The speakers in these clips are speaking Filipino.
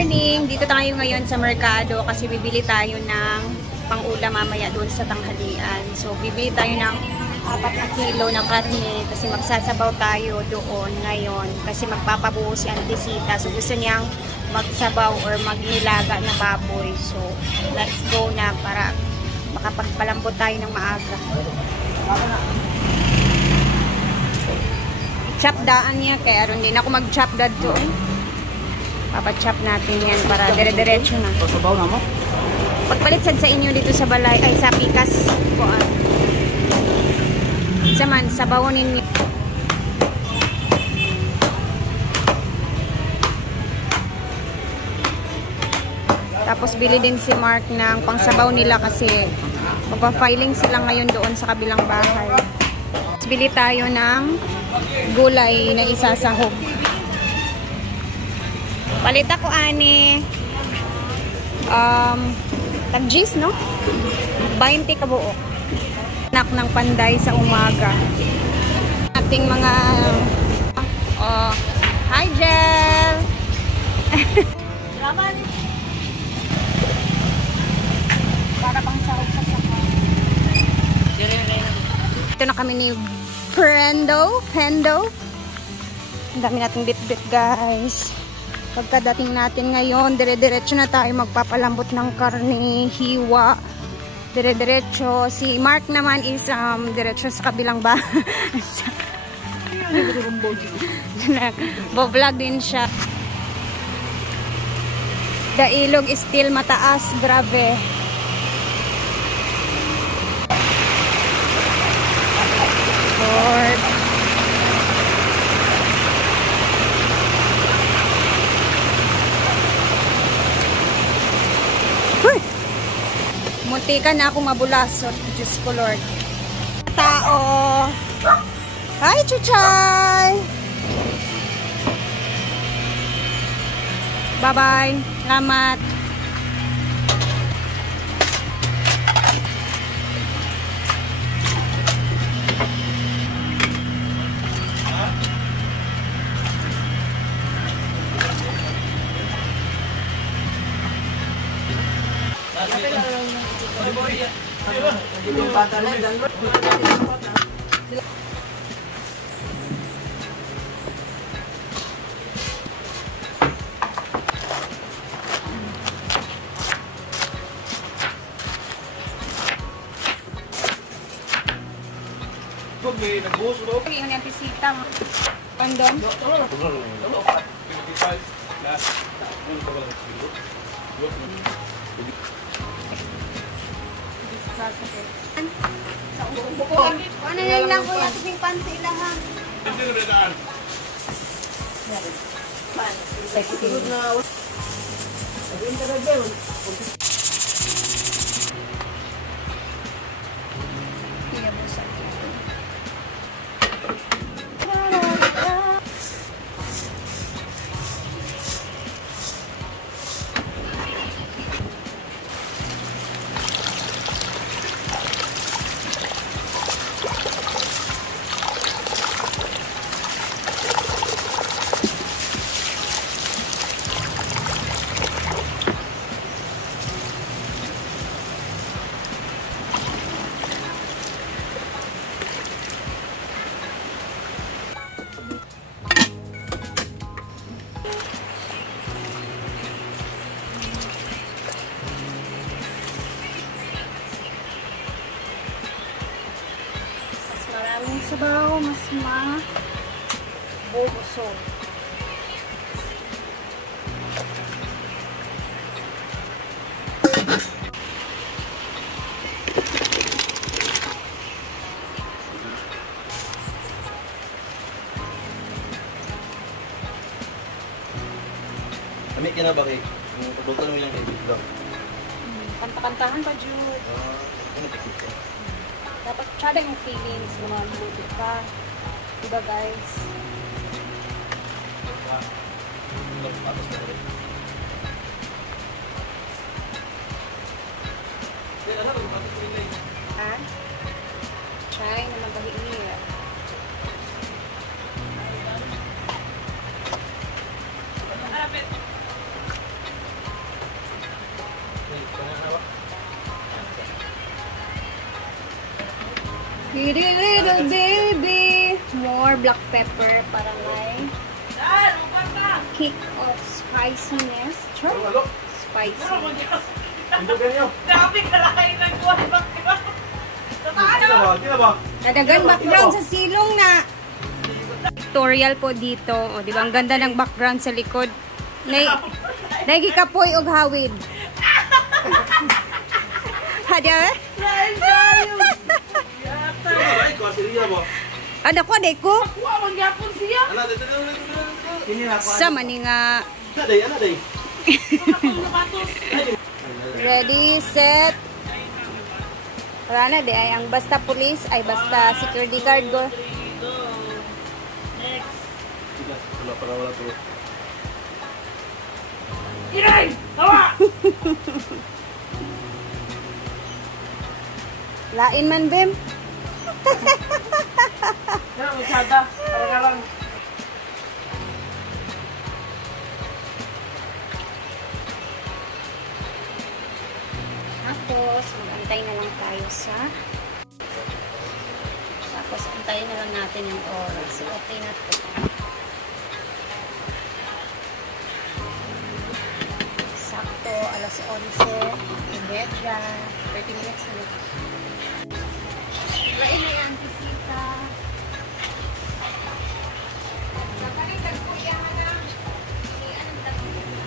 morning! Dito tayo ngayon sa merkado kasi bibili tayo ng pang-ulam mamaya doon sa tanghalian. So, bibili tayo ng 4 na kilo ng karne kasi magsasabaw tayo doon ngayon kasi magpapabuo si Auntie Sita. So, gusto niyang magsabaw or magnilaga na baboy. So, let's go na para makapagpalambot tayo ng maaga. Chop daan niya kaya ron din ako mag-chop dad doon. Papa-chop natin yan para dire-diretso na. Sabaw na mo? Pagpalit sa inyo dito sa balay, ay sa pikas ko. Saman, sabawon ninyo. Tapos bili din si Mark ng pangsabaw nila kasi magpa-filing sila ngayon doon sa kabilang bahay. Tapos bili tayo ng gulay na isasahog. Palit ako ani tag-gis, no? 20 kabuo. Anak ng panday sa umaga. Ating mga hi Jel! Para pang sahog sa saka. Ito na kami ni Pendo. Ang dami nating bit-bit, guys. Pagkadating natin ngayon, dire-diretso na tayo magpapalambot ng karne, hiwa. Dire-diretso. Si Mark naman is diretso sa kabilang bahay. Bo-vlog din siya. The ilog is still mataas. Grabe. Lord. Munti ka na akong mabulasot. Diyos ko, Lord. Tao. Hi, Chuchay! Bye-bye. Salamat. Ini yang pisita. Kondom. Ano na lang ko yung tuming pansi lang ha. Sexy. Maraming sabaw, mas mabubusog. Kami kinabaki, pabutan mo yung kay Bidlong. Kanta-kantahan pa, Jude. Dapat tsada yung feelings naman. Buti ka. Diba, guys? Ha? Try na magahiya. Little baby. More black pepper para may kick of spiciness. Sure. Spiciness. Grabe ka lang kayo nagkuhan. Nadagan background sa silong na. Tutorial po dito. O, di ba? Ang ganda ng background sa likod. Nagikapoy og hawid. Hada? Ada ko, aday ko. Sa mani nga. Ready, set. Wala na, di ay ang basta police, ay basta security guard go. Wala to. Iray! Hawa! Lain man, Bim. Kaya masyada. Parang lang. Tapos, mag-antay na lang tayo sa... Tapos, antayin na lang natin yung oras. Okay na to. Sakto, alas 11. Imedya. 30 minutes na. Rain na yung antisita. Nakaling tagpuya ka na. Anong tagpuya?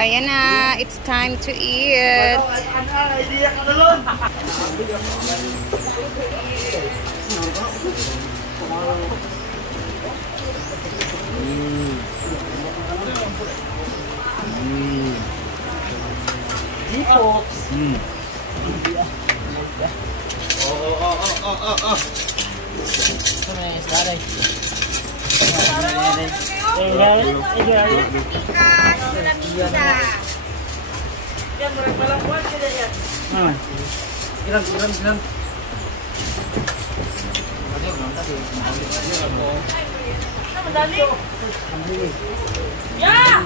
Ayan na, it's time to eat. Yan, meron palang buwan sila yan. Gilang. Madali. Yeah!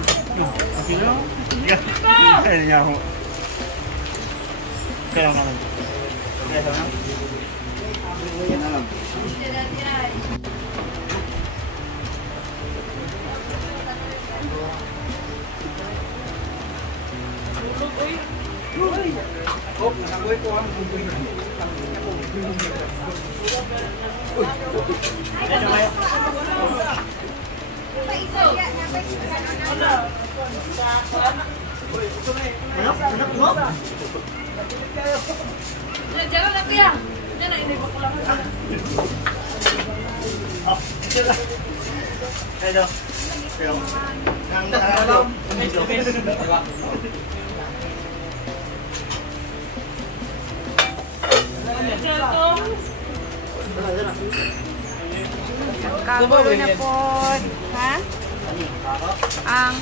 Kaya niya ako. Kaya naman. Kaya naman. Uy! Oh, nakakuha ko ang kumpay. Ano kayo? Diyan lang kuya. Diyan na inibak ko lang. Oh, ito lang. Hello. Hello. Nang nakakalo. Diyan to. Kagulo na po. Ha? Ang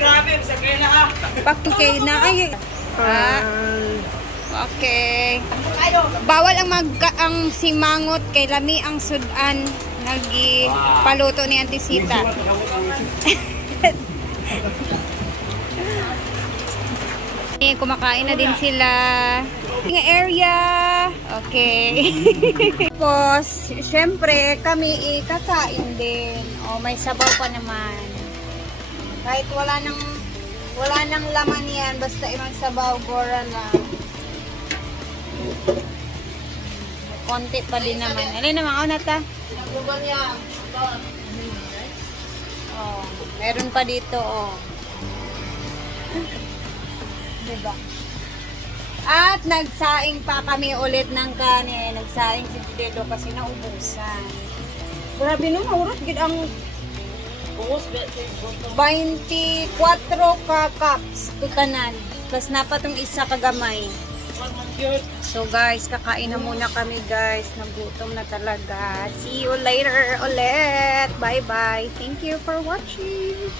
Grabe, sakay na ka. pakikay na ay. Ha? Okay. Bawal ang simangot kay lami ang sudan nagi paluto ni Auntie Sita. Kumakain na din sila. Yung area. Okay. Tapos, syempre, kami kakain din. O, may sabaw pa naman. Kahit wala nang laman yan, basta ibang sabaw, gora lang. Konti pa din naman. Alin naman, ako na ta. Oh, meron pa dito, oh. Diba? At nagsaing pa kami ulit ng kanin. Nagsaing si Dedo kasi naubusan. Grabe no, maurot gid ang 24 ka cups tutanan. Plus napatong isa kagamay. So guys, kakain na muna kami guys. Nagutom na talaga. See you later ulit. Bye bye. Thank you for watching.